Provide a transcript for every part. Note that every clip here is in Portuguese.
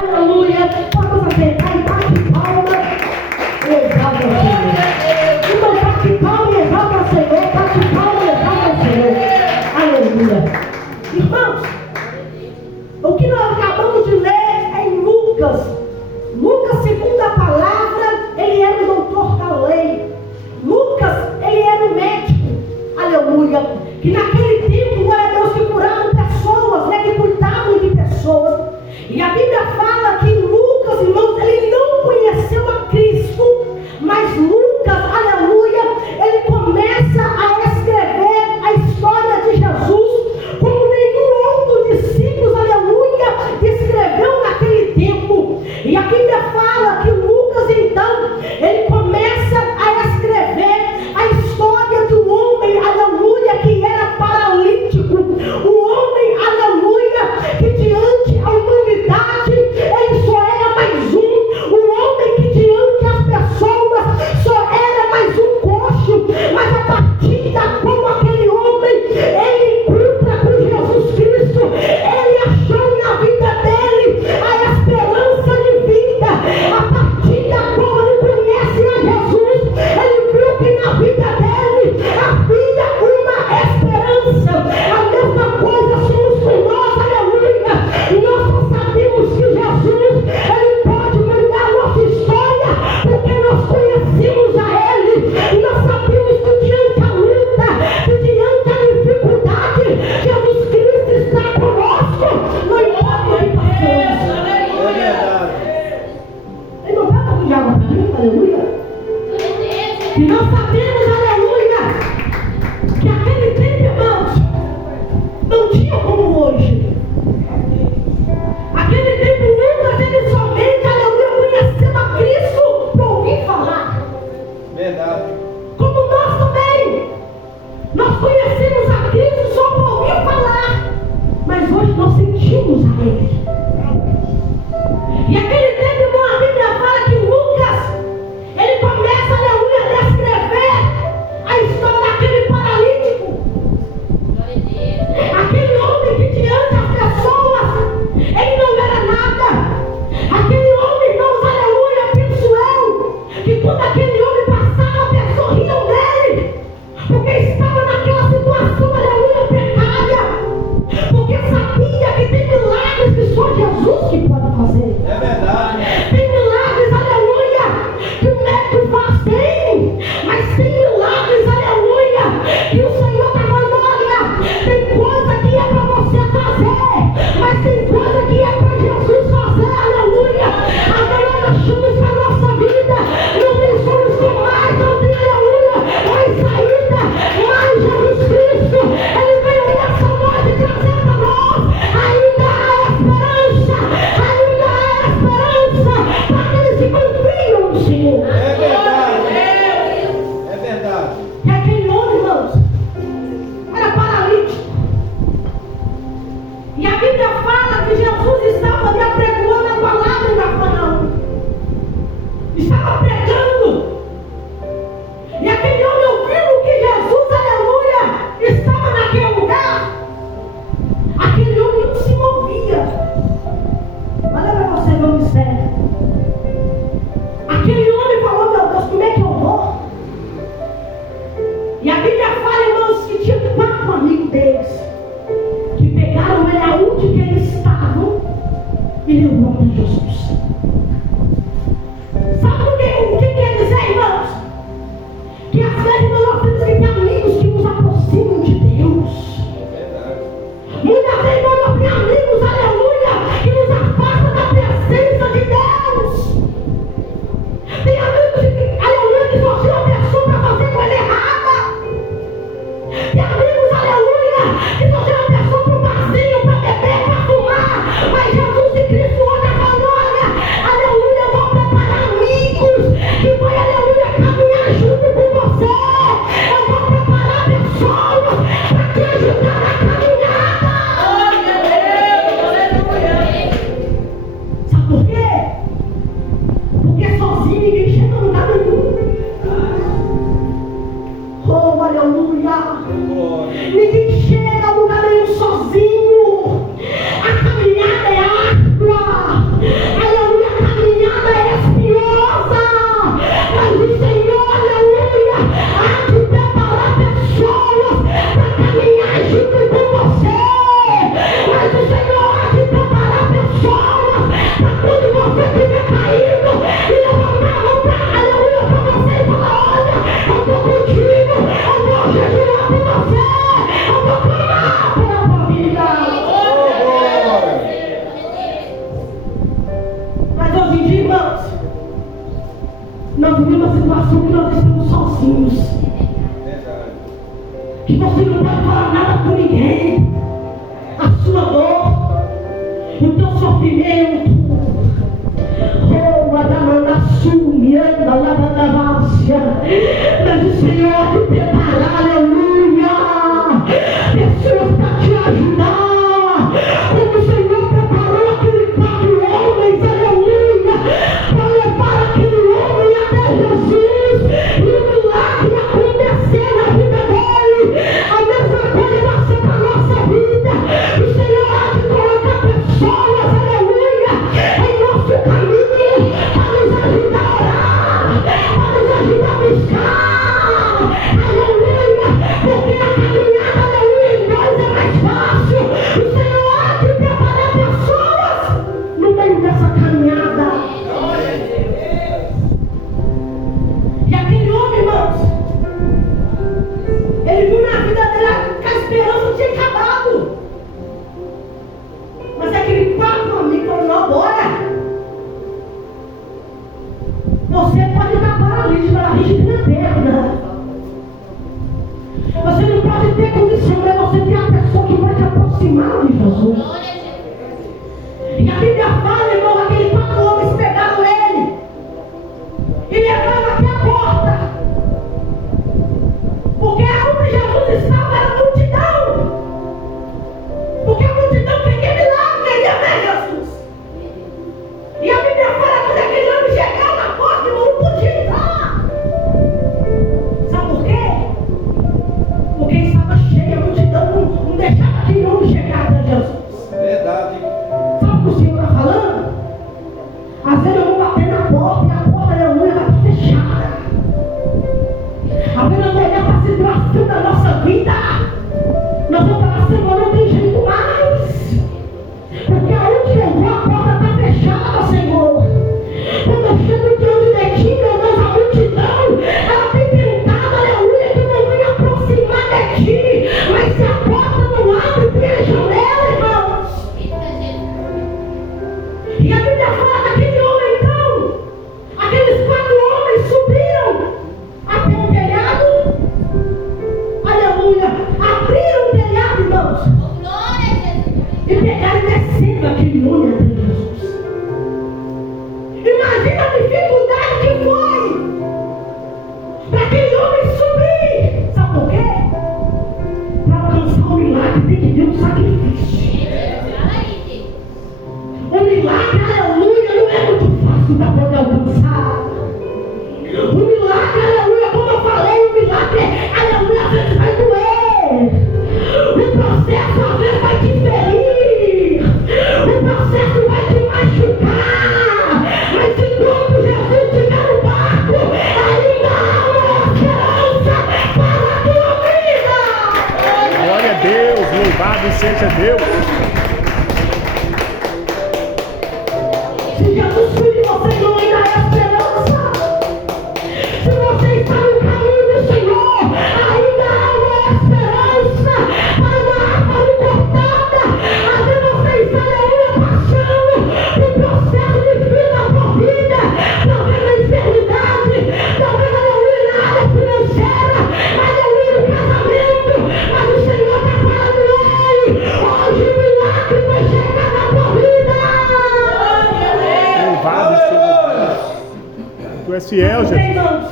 Aleluia. Vamos aceitar e bate palma. Exalta o Senhor. Então bate palma e exalta o Senhor. Bate palma e exalta o Senhor. Aleluia. Irmãos, o que nós acabamos de ler é em Lucas. Lucas, segundo a palavra, ele era o doutor da lei. Lucas, ele era o médico. Aleluia. Que naquele tempo, glória a Deus, que curavam pessoas, né, que cuidavam de pessoas. E a Bíblia fala que Lucas, irmãos, ele não conheceu a Cristo, mas Lucas, aleluia, ele começa a escrever a história de Jesus como nenhum outro discípulo, aleluia, escreveu naquele tempo. E a Bíblia fala que Lucas, então, ele começa a escrever a história de um homem, aleluia, que era paralítico, um homem, aleluia, que diante a humanidade ele só era mais um homem que diante as pessoas só era mais um coxo, mas a partir da como aquele homem ele encontra com Jesus Cristo, ele achou na vida dele a esperança de vida. A partir da qual ele conhece a Jesus, ele viu que na vida dele havia uma esperança. A mesma coisa somos com nós, aleluia. Nós só sabemos que Jesus, ele pode mudar a nossa história, porque nós conhecemos a ele. Nós sabemos que diante da luta, que diante da dificuldade, Jesus Cristo está conosco. Não importa o que passamos. Ele não vai com diabo para mim, aleluia. E nós sabemos, aleluia, que aquele tempo, irmãos, não tinha como hoje. Aquele tempo, Lucas, ele somente, aleluia, conheceu a Cristo para ouvir falar. Verdade. Como nós também. Nós conhecemos a Cristo só para ouvir falar. Mas hoje nós sentimos a Ele. E aquele tempo, irmão, a Bíblia fala que Lucas, ele começa, aleluia, a descrever a história daquele paralítico. Aquele homem que diante das pessoas, ele não era nada. Aquele homem, irmãos, aleluia, penso eu, que quando aquele homem passava, as pessoas riam dele, porque estava naquela situação, aleluia, precária, porque sabia que tem milagres que só Jesus que pode fazer. É verdade. Tem milagres, aleluia, que o médico faz bem, mas tem milagres, aleluia, que o Senhor está falando, olha, tem coisa que é para você fazer, mas tem coisa que é para Jesus fazer, aleluia. Agora nós achamos que a nossa vida não tem solução mais, não tem, aleluia, mais saída, mas Jesus Cristo, ele veio nessa noite trazer para nós, ainda há esperança para aqueles que confiam no Senhor. É verdade. É verdade. E aquele homem, irmãos, era paralítico. E a Bíblia fala que Jesus estava ali apregoando a palavra em Cafarnaum. Estava pregando. E aquele homem ouviu que Jesus, aleluia, estava naquele lugar. Aquele homem não se movia. Olha para você ver o mistério. Aquele homem falou, meu Deus, como é que eu vou? E a Bíblia fala, irmãos, que tinha 4 amigos deles, que pegaram ele aonde que eles estavam e levou para Jesus. Sabe o que quer dizer, irmãos? Que às vezes nós temos que ter amigos que nos aproximam de Deus. Muitas vezes nós temos amigos, aleluia, que nos afastam da presença de Deus. Tem amigos que, aleluia, que só tinham a pessoa para fazer coisa errada. Tem amigos, aleluia, que só tinham a pessoa para um barzinho, para beber, para fumar. Mas Jesus e Cristo olha e fala, olha, aleluia, eu vou nós vivemos uma situação que nós estamos sozinhos. Verdade. Que você não pode falar nada com ninguém. A sua dor, o teu sofrimento. Oh, Adamanassumianda, Labadavácia. Mas o Senhor te preparar, aleluia. Pessoas para te ajudar. Como o Senhor preparou aqueles 4 homens, aleluia, para levar aquele homem até Jesus. E o milagre acontecer na vida dele. A mesma coisa vai ser para a nossa vida. O Senhor há de colocar pessoas, aleluia, em nosso caminho, para nos ajudar a orar, para nos ajudar a buscar, aleluia, porque a caminhada, aleluia, em nós é mais fácil. O Senhor há de preparar pessoas no meio dessa caminhada. E aquele homem, irmãos, ele viu na vida dele que a esperança tinha acabado. Mas aquele 4 amigos falou: não, bora. Você pode estar paralítico, mas a gente tem a perna. Você não pode ter condição, mas você tem a pessoa que vai te aproximar de Jesus. E a Bíblia fala, irmão, aqueles 4 homens pegaram ele e levaram até a porta. Porque onde Jesus estava era a multidão. Porque a multidão queria milagre, queria ver Jesus. E a Bíblia fala que quando aquele homem chegava na porta, irmão, não podia entrar. Sabe por quê? Porque estava cheia, a multidão não deixava aquele homem chegar até Jesus. Verdade. Sabe o que o Senhor está falando? Às vezes eu vou bater na porta e a porta, aleluia, vai estar fechada. Às vezes eu vou olhar para a situação da nossa vida. Nós vamos falar: Senhor, não tem jeito mais. Porque aonde eu vou, a porta está fechada, Senhor. Quando eu chego diante de ti, meu Deus, a multidão, ela tem tentado, aleluia, que eu não venha aproximar de ti. Mas se a porta não abre, tem a janela, irmãos. E a Bíblia fala daquele homem, então, aqueles 4 homens subiram até o telhado, aleluia, abriram o telhado, irmãos, e pegaram e desceram aquele homem até Jesus. Imagina a dificuldade que foi para aquele homem subir. Sabe por quê? Para alcançar o milagre tem que ter um sacrifício. O milagre, aleluia, não é muito fácil para poder alcançar. O milagre, aleluia, como eu falei, o milagre, aleluia, às vezes vai doer. O processo às vezes vai te ferir. O processo vai te machucar. Mas enquanto Jesus estiver no barco, ainda há uma esperança para a tua vida. Glória a Deus, louvado seja Deus. Se Jesus cuida de você, não ainda há esperança. Se você está no caminho do Senhor, ainda há uma esperança para uma árvore cortada. Às vezes você está, aleluia, passando por processo difícil na sua vida. Talvez na enfermidade, talvez, aleluia, na área financeira, aleluia, no casamento. Mas o Senhor está falando: ei, hoje o milagre vai chegar na tua vida. Louvado seja Deus. Tu és fiel, Jesus. Irmãos,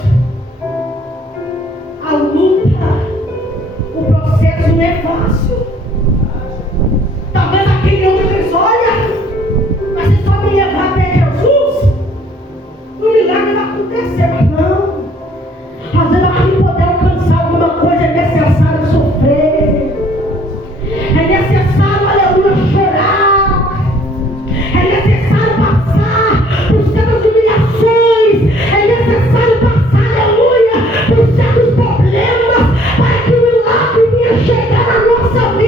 a luta, o processo não é fácil. Talvez aquele homem diz: olha, mas você só me levar até Jesus, o milagre vai acontecer. Mas não. Às vezes, para poder alcançar alguma coisa, é necessário sofrer. É necessário, aleluia, chorar. É necessário passar por certas humilhações. É necessário passar, aleluia, por certos problemas, para que o milagre venha chegar na nossa vida.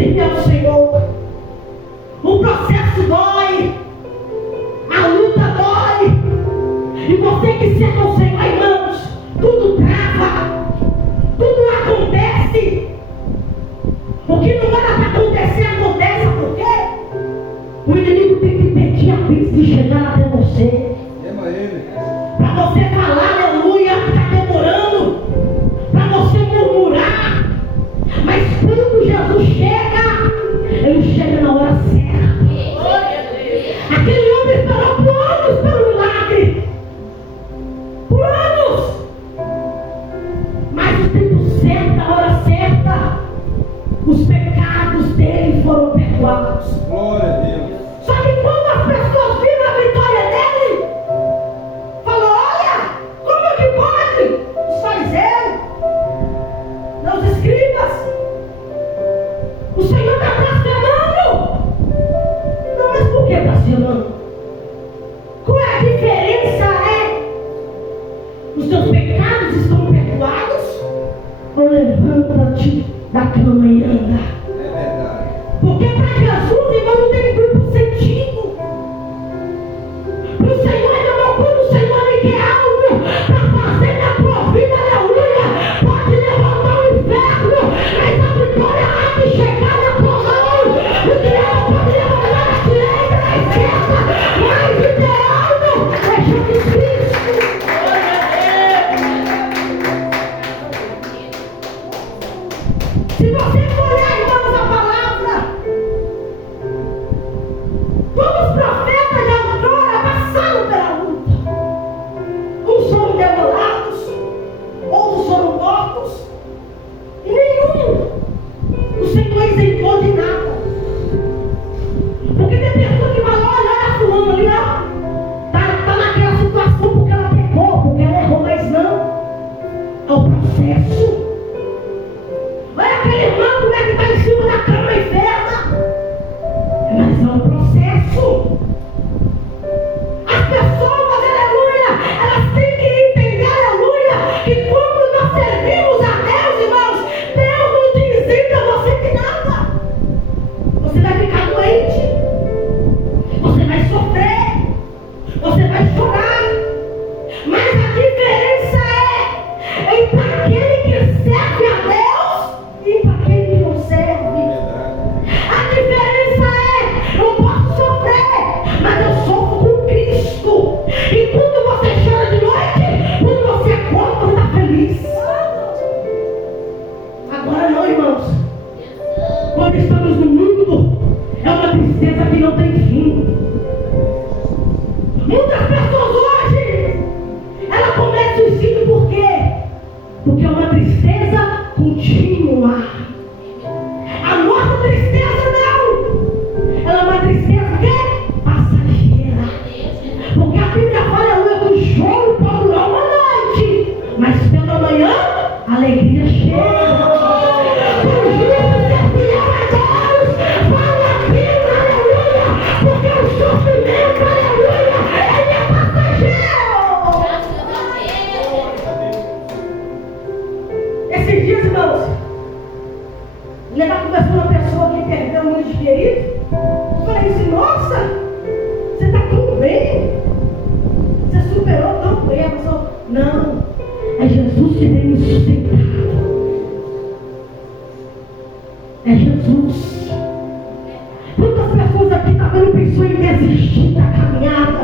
servir ao Senhor. O processo dói, a luta dói, e você que cerca o Senhor, irmãos, tudo trava, tudo acontece. O que não era para acontecer, acontece. Por quê? O inimigo tem que pedir a pista de chegar até você. Para você falar, aleluia, está demorando. Para você murmurar. Mas quando Jesus chega, ele chega na hora certa. Aquele homem esperou por anos pelo milagre. Por anos. Mas o tempo certo, a hora certa, os pecados dele foram perdoados. Glória a Deus. Só que quando as pessoas viram a vitória dele, falou: olha, como é que pode? Os fariseus, os escribas, o Senhor está blasfemando. Não, mas por que blasfemando? Qual é a diferença? Os teus pecados estão perdoados? Ou levanta-te da cama e anda? É verdade. Porque para Jesus, irmão, não tem duplo sentido. Para o Senhor, irmão, quando o Senhor lhe quer algo para fazer na tua vida, aleluia, pode levantar o inferno, mas a vitória há de chegar na tua mão. O diabo pode levantar a direita, a esquerda, mas o ideal é Jesus Cristo. Se você for olhar, irmãos, a palavra, todos os profetas de outrora passaram pela luta. Uns foram devorados, outros foram mortos, e nenhum o Senhor isentou de nada. Porque tem pessoa que fala: olha fulano ali, ó, tá naquela situação porque ela pecou, porque ela errou, mas não. É o processo. Olha aquele irmão, como é que está em cima da cama enferma. Mas é um processo. As pessoas, aleluia, elas têm que entender, aleluia, que quando nós servimos a Deus, irmãos, Deus não desiste a você de nada. Você vai ficar doente, você vai sofrer, você vai chorar, mas a diferença é entre aquele que serve a Deus e para aquele que não serve. A diferença é: eu posso sofrer, mas eu sofro com Cristo. E quando você chora de noite, quando você acorda, você está feliz. Agora não, irmãos. Quando estamos no mundo, é uma tristeza que não tem fim. Muitas pessoas hoje, ela comete suicídio por quê? Porque é uma tristeza contínua. A nossa tristeza não. Ela é uma tristeza que passageira. Porque a Bíblia fala: que o choro pode durar uma noite, mas pela manhã a alegria chega. O justo ser fiel a Deus vale a pena, aleluia, porque o sofrimento, aleluia, ele é passageiro. Esses dias, irmãos, ele estava conversando com uma pessoa que perdeu um ente querido. Eu falei assim: nossa, você está tão bem, você superou tão bem. A pessoa: não, é Jesus que tem me sustentado. É Jesus. Quantas pessoas aqui estão vendo pessoa em desistir da caminhada?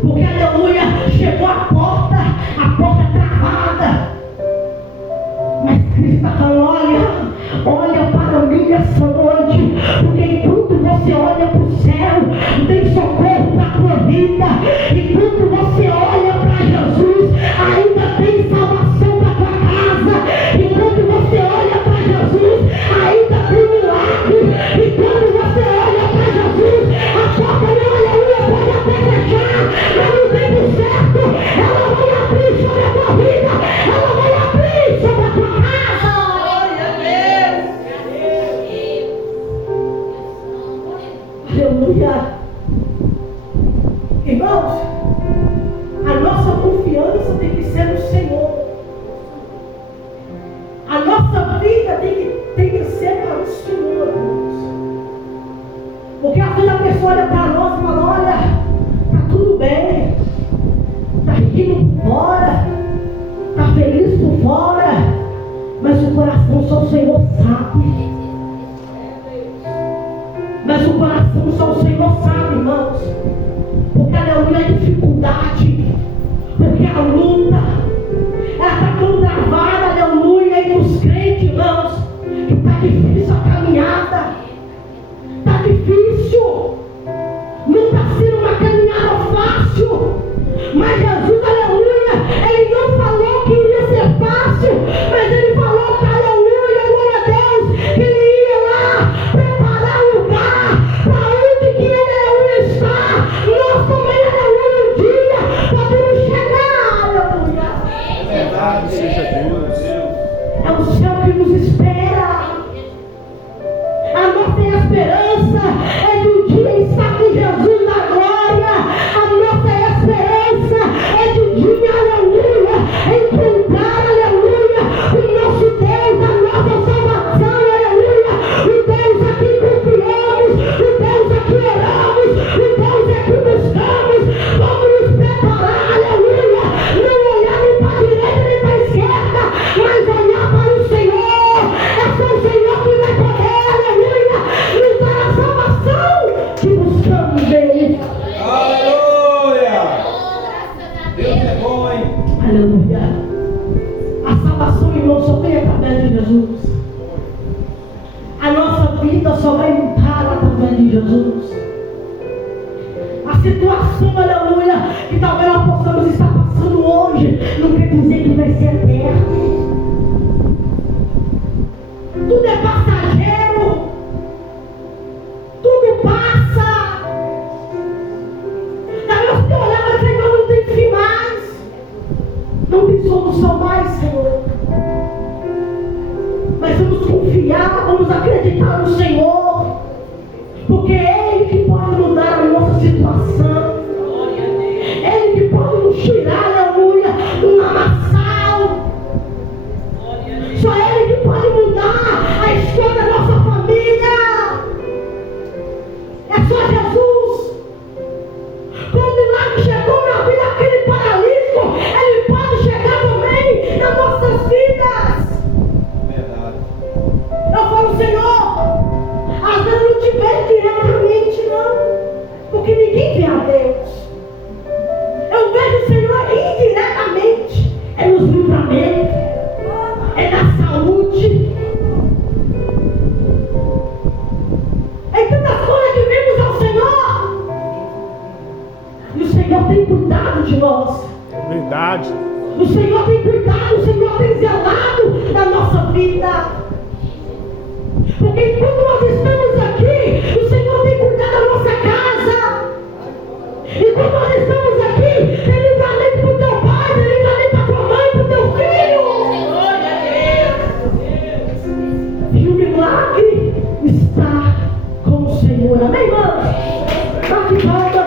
Porque, aleluia, chegou a porta travada. Mas Cristo está falando: olha para mim essa noite, porque enquanto você olha para o céu, tem socorro para a tua vida. Enquanto você olha para Jesus, ainda tem salvação para a tua casa. Enquanto você olha para Jesus, ainda tem milagre. E quando você olha para Jesus, a porta, aleluia, pode até fechar, mas no tempo certo, ela vai abrir sobre a tua vida, ela vai abrir sobre a tua casa. Aleluia. Irmãos, A nossa vida tem que ser para o Senhor, irmãos. Porque às vezes a pessoa olha para nós e fala: olha, está tudo bem, está rindo por fora, está feliz por fora, mas o coração só o Senhor sabe. Mas o coração só o Senhor sabe, irmãos. Porque aleluia, a dificuldade, porque a luta, ela está tão travada, aleluia, e nos crentes, irmãos, que está difícil a caminhada, está difícil, não está sendo uma caminhada fácil, mas Jesus, aleluia, Ele não falou que iria ser fácil, mas Ele falou que, aleluia, glória a Deus, que Ele ia lá preparar o lugar para onde que Ele, aleluia, está. Nós também, aleluia, um dia podemos chegar, aleluia. Louvado seja Deus. É o céu que nos espera. A nossa esperança é de um dia estar com Jesus na glória. A nossa esperança é de um dia, aleluia, encontrar, aleluia, o nosso Deus, a nossa salvação, aleluia. O Deus a quem confiamos, o Deus a quem oramos, o Deus a quem buscamos. Vamos nos preparar, aleluia. Não olhar nem para a direita nem para a esquerda, mas olhar para o Senhor. É só o Senhor que vai poder, aleluia, nos dar a salvação que buscamos dele. Aleluia! Deus é bom, hein? Aleluia. A salvação, irmão, só vem através de Jesus. A nossa vida só vai mudar através de Jesus. A situação, aleluia, que talvez nós possamos estar passando hoje, não quer dizer que vai ser eterno. Tudo é passageiro. Tudo passa. Talvez você olhar, mas Senhor, não tem fim mais. Não tem solução mais, Senhor. Mas vamos confiar, vamos acreditar no Senhor. Porque é Ele que pode mudar a nossa situação. É Ele que pode nos tirar, aleluia, do lamaçal. Só Ele que pode mudar a história da nossa família. É só Jesus. Quando o milagre chegou na vida daquele paralítico, Ele pode chegar também nas nossas vidas. Verdade. Eu falo: Senhor, às vezes eu não te vejo diretamente, não, porque ninguém vê a Deus. Eu vejo o Senhor indiretamente. É nos livramentos, é na saúde, é tantas coisas que vemos ao Senhor. E o Senhor tem cuidado de nós. Verdade. O Senhor tem cuidado, o Senhor tem zelado da nossa vida. Porque enquanto nós estamos aqui, o Senhor tem cuidado da nossa casa. Enquanto nós estamos aqui, tem livramento para o teu pai, tem livramento para a tua mãe, para o teu filho. E o milagre está com o Senhor. Amém, irmãos? Bate palma.